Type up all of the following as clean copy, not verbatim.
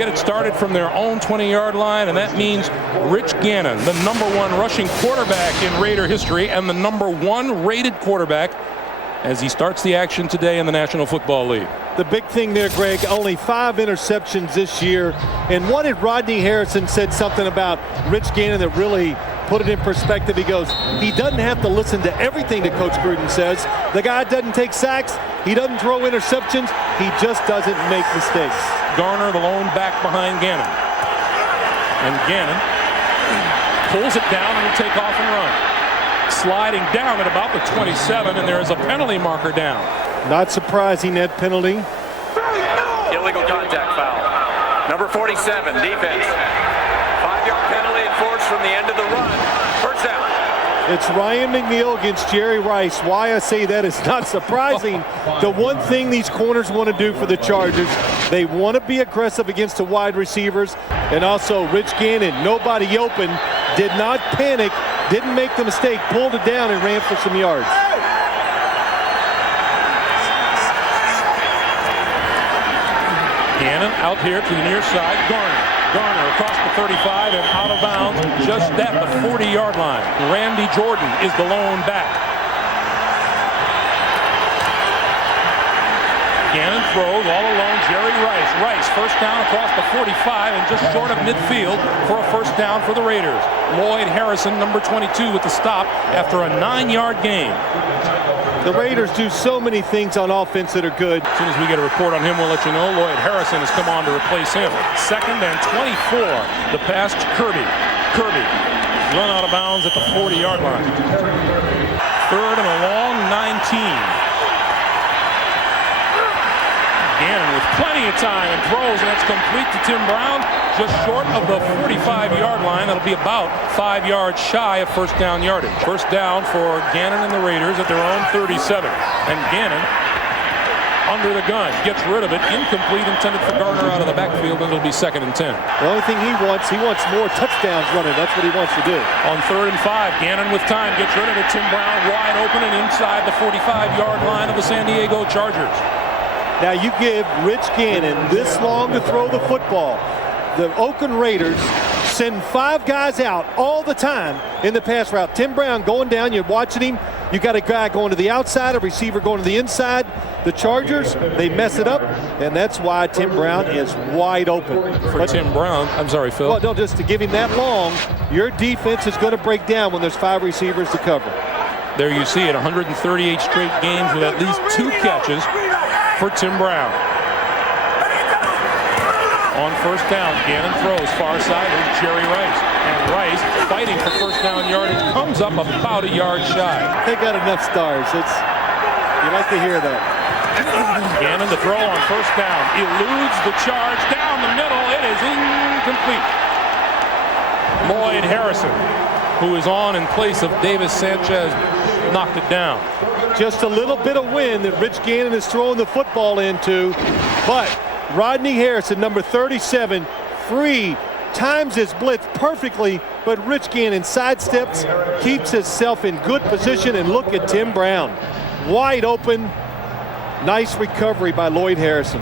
get it started from their own 20-yard line, and that means Rich Gannon, the #1 rushing quarterback in Raider history and the #1 rated quarterback, as he starts the action today in the National Football League. The big thing there, Greg, only 5 interceptions this year. And what did Rodney Harrison said something about Rich Gannon that really put it in perspective? He goes, he doesn't have to listen to everything that Coach Gruden says. The guy doesn't take sacks. He doesn't throw interceptions. He just doesn't make mistakes. Garner, the lone back behind Gannon. And Gannon pulls it down and will take off and run. Sliding down at about the 27, and there is a penalty marker down. Not surprising, that penalty. Illegal contact foul. Number 47, defense. 5-yard penalty enforced from the end of the run. First down. It's Ryan McNeil against Jerry Rice. Why I say that is not surprising. The one thing these corners want to do for the Chargers, they want to be aggressive against the wide receivers. And also Rich Gannon, nobody open, did not panic, didn't make the mistake, pulled it down and ran for some yards. Gannon out here to the near side. Garner across the 35 and out of bounds just at the 40-yard line. Randy Jordan is the lone back. Gannon throws all alone. Jerry Rice. Rice first down across the 45 and just short of midfield for a first down for the Raiders. Lloyd Harrison, number 22, with the stop after a 9-yard gain. The Raiders do so many things on offense that are good. As soon as we get a report on him, we'll let you know. Lloyd Harrison has come on to replace him. 2nd and 24. The pass to Kirby. Kirby run out of bounds at the 40-yard line. 3rd and a long 19. Gannon with plenty of time and throws, and that's complete to Tim Brown, just short of the 45-yard line. That'll be about 5 yards shy of first down yardage. First down for Gannon and the Raiders at their own 37. And Gannon, under the gun, gets rid of it. Incomplete, intended for Garner out of the backfield, and it'll be 2nd and 10. The only thing he wants more touchdowns running. That's what he wants to do. On 3rd and 5, Gannon with time gets rid of it. Tim Brown wide open and inside the 45-yard line of the San Diego Chargers. Now you give Rich Gannon this long to throw the football. The Oakland Raiders send 5 guys out all the time in the pass route. Tim Brown going down, you're watching him. You got a guy going to the outside, a receiver going to the inside. The Chargers, they mess it up, and that's why Tim Brown is wide open. Tim Brown, I'm sorry, Phil. Well, no, just to give him that long, your defense is going to break down when there's 5 receivers to cover. There you see it, 138 straight games with at least 2 catches for Tim Brown. On first down, Gannon throws far side. There's Jerry Rice. And Rice, fighting for first down yardage, comes up about a yard shy. They got enough stars. You like to hear that. Gannon to throw on first down. Eludes the charge down the middle. It is incomplete. Lloyd Harrison, who is on in place of Davis Sanchez, knocked it down. Just a little bit of wind that Rich Gannon is throwing the football into, but Rodney Harrison, number 37, free, times his blitz perfectly, but Rich Gannon sidesteps, keeps himself in good position, and look at Tim Brown. Wide open, nice recovery by Lloyd Harrison.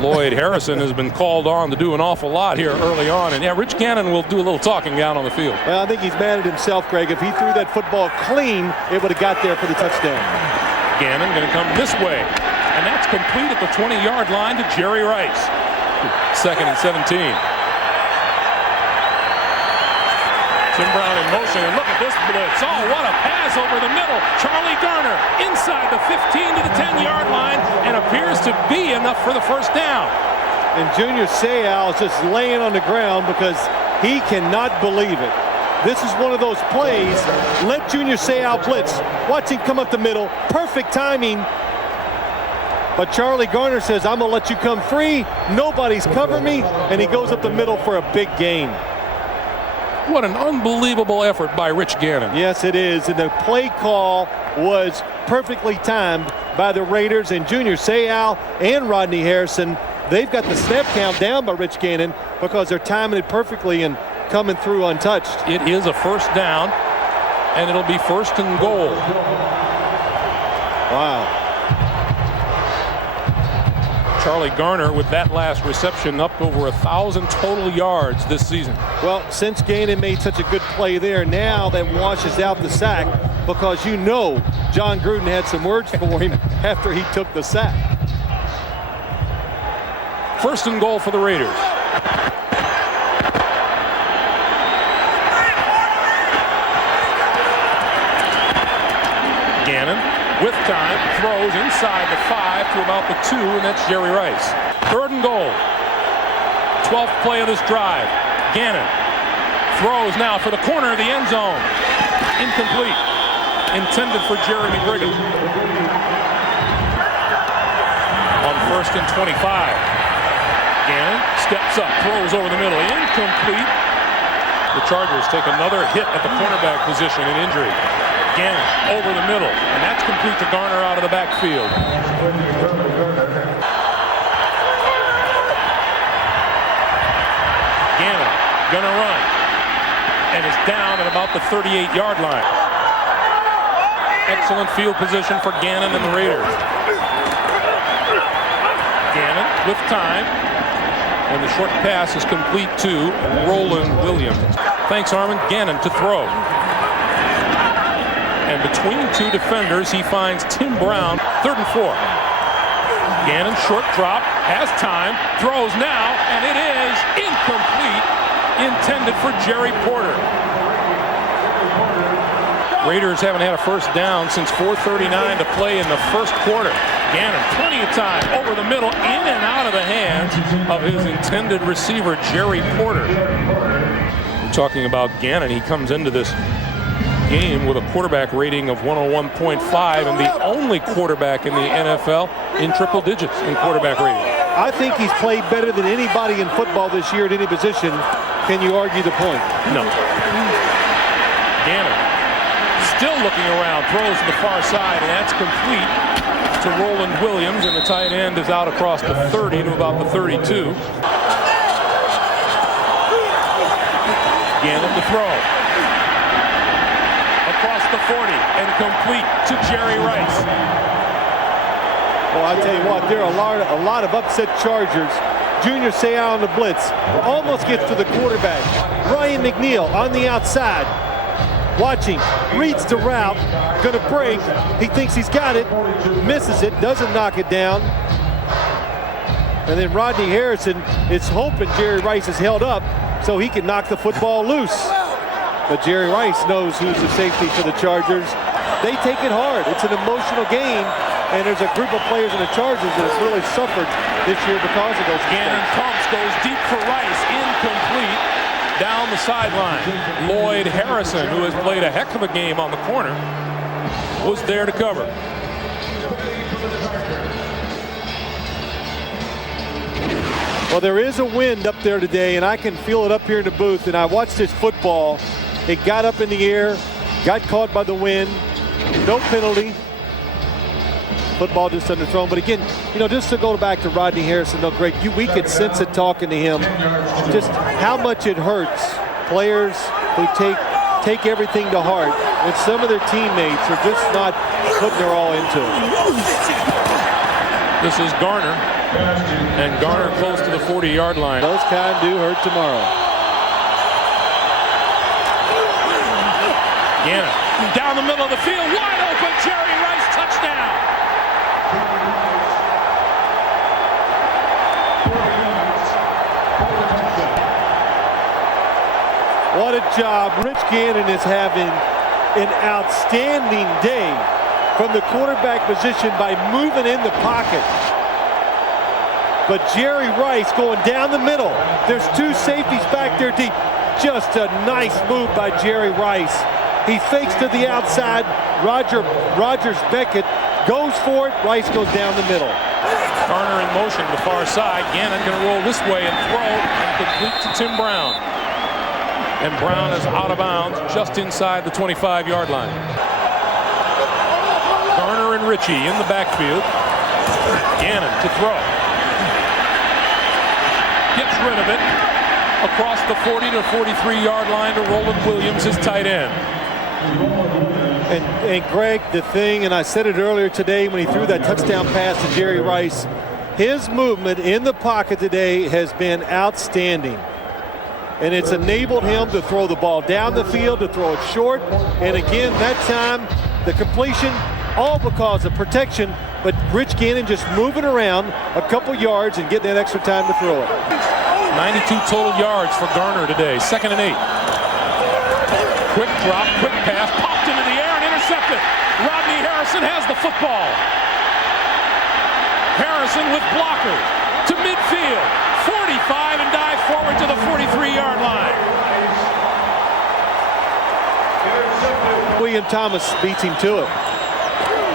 Lloyd Harrison has been called on to do an awful lot here early on, and yeah, Rich Gannon will do a little talking down on the field. Well, I think he's mad at himself, Greg. If he threw that football clean, it would have got there for the touchdown. Gannon going to come this way, and that's complete at the 20-yard line to Jerry Rice. 2nd and 17. Tim Brown in motion, and look at this blitz. Oh, what a pass over the middle. Charlie Garner inside the 15 to the 10-yard line, and appears to be enough for the first down. And Junior Seau is just laying on the ground because he cannot believe it. This is one of those plays. Let Junior Seau blitz. Watch him come up the middle. Perfect timing. But Charlie Garner says, I'm going to let you come free. Nobody's covering me. And he goes up the middle for a big gain. What an unbelievable effort by Rich Gannon. Yes, it is. And the play call was perfectly timed by the Raiders, and Junior Seau and Rodney Harrison. They've got the snap count down by Rich Gannon because they're timing it perfectly and coming through untouched. It is a first down, and it'll be 1st and goal. Wow. Charlie Garner with that last reception up over 1,000 total yards this season. Well, since Gannon made such a good play there, now that washes out the sack, because you know John Gruden had some words for him after he took the sack. First and goal for the Raiders. Gannon with time, throws inside the 5 to about the 2, and that's Jerry Rice. Third and goal. 12th play of this drive. Gannon throws now for the corner of the end zone. Incomplete. Intended for Jeremy Brigham. On first and 25. Gannon steps up, throws over the middle. Incomplete. The Chargers take another hit at the cornerback position in injury. Gannon over the middle, and that's complete to Garner out of the backfield. Gannon gonna run, and is down at about the 38-yard line. Excellent field position for Gannon and the Raiders. Gannon with time, and the short pass is complete to Roland Williams. Thanks, Armin. Gannon to throw. And between two defenders, he finds Tim Brown. 3rd and 4. Gannon, short drop, has time, throws now, and it is incomplete. Intended for Jerry Porter. Raiders haven't had a first down since 4:39 to play in the first quarter. Gannon, plenty of time, over the middle, in and out of the hands of his intended receiver, Jerry Porter. We're talking about Gannon. He comes into this game with a quarterback rating of 101.5 and the only quarterback in the NFL in triple digits in quarterback rating. I think he's played better than anybody in football this year at any position. Can you argue the point? No. Gannon still looking around, throws to the far side, and that's complete to Roland Williams, and the tight end is out across the 30 to about the 32. Gannon to throw. Across the 40 and complete to Jerry Rice. Well, I tell you what, there are a lot of upset Chargers. Junior Seau on the blitz, almost gets to the quarterback. Ryan McNeil on the outside, watching, reads the route, gonna break. He thinks he's got it, misses it, doesn't knock it down. And then Rodney Harrison is hoping Jerry Rice is held up so he can knock the football loose. But Jerry Rice knows who's the safety for the Chargers. They take it hard. It's an emotional game, and there's a group of players in the Chargers that have really suffered this year because of those mistakes. Gannon pumps, goes deep for Rice, incomplete, down the sideline. Lloyd Harrison, who has played a heck of a game on the corner, was there to cover. Well, there is a wind up there today, and I can feel it up here in the booth, and I watched this football. It got up in the air, got caught by the wind, no penalty. Football just underthrown. But again, you know, just to go back to Rodney Harrison, though, Greg, we could sense it talking to him, just how much it hurts players who take everything to heart when some of their teammates are just not putting their all into it. This is Garner, and Garner close to the 40-yard line. Those kind do hurt tomorrow. Gannon down the middle of the field, wide open, Jerry Rice, touchdown. What a job. Rich Gannon is having an outstanding day from the quarterback position by moving in the pocket. But Jerry Rice going down the middle. There's two safeties back there deep. Just a nice move by Jerry Rice. He fakes to the outside. Rogers Beckett goes for it. Rice goes down the middle. Garner in motion to the far side. Gannon going to roll this way and throw and complete to Tim Brown. And Brown is out of bounds just inside the 25-yard line. Garner and Ritchie in the backfield. Gannon to throw. Gets rid of it. Across the 40 to 43-yard line to Roland Williams, his tight end. And Greg, the thing, and I said it earlier today when he threw that touchdown pass to Jerry Rice, His movement in the pocket today has been outstanding. And it's enabled him to throw the ball down the field, to throw it short. And again, that time, the completion, all because of protection, but Rich Gannon just moving around a couple yards and getting that extra time to throw it. 92 total yards for Garner today. 2nd and 8. Quick drop, quick pass, popped into the air and intercepted. Rodney Harrison has the football. Harrison with blockers to midfield. 45 and dive forward to the 43-yard line. William Thomas beats him to it.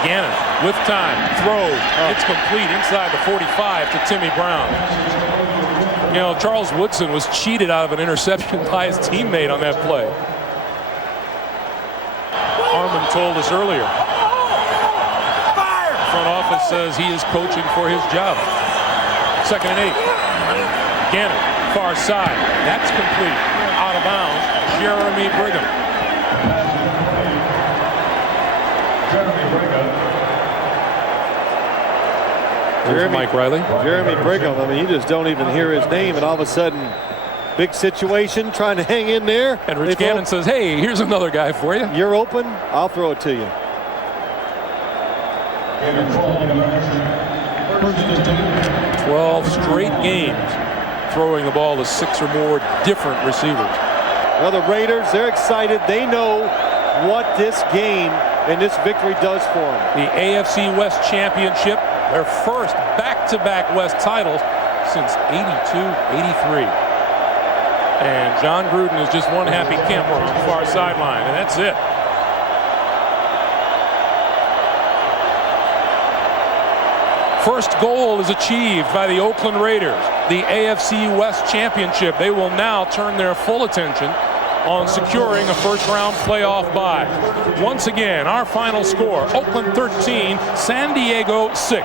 Gannon with time, throws, it's complete inside the 45 to Timmy Brown. You know, Charles Woodson was cheated out of an interception by his teammate on that play. Armin told us earlier. Front office says he is coaching for his job. 2nd and 8. Gannon, far side. That's complete. Out of bounds. Jeremy Brigham. There's Mike Riley. Jeremy Brigham. I mean, you just don't even hear his name, and all of a sudden, big situation, trying to hang in there. And Rich Gannon says, hey, here's another guy for you. You're open, I'll throw it to you. 12 straight games throwing the ball to 6 or more different receivers. Well, the Raiders, they're excited. They know what this game and this victory does for them. The AFC West Championship, their first back-to-back West titles since 82-83. And John Gruden is just one happy camper on the far sideline, and that's it. First goal is achieved by the Oakland Raiders. The AFC West Championship. They will now turn their full attention on securing a first-round playoff bye. Once again, our final score, Oakland 13, San Diego 6.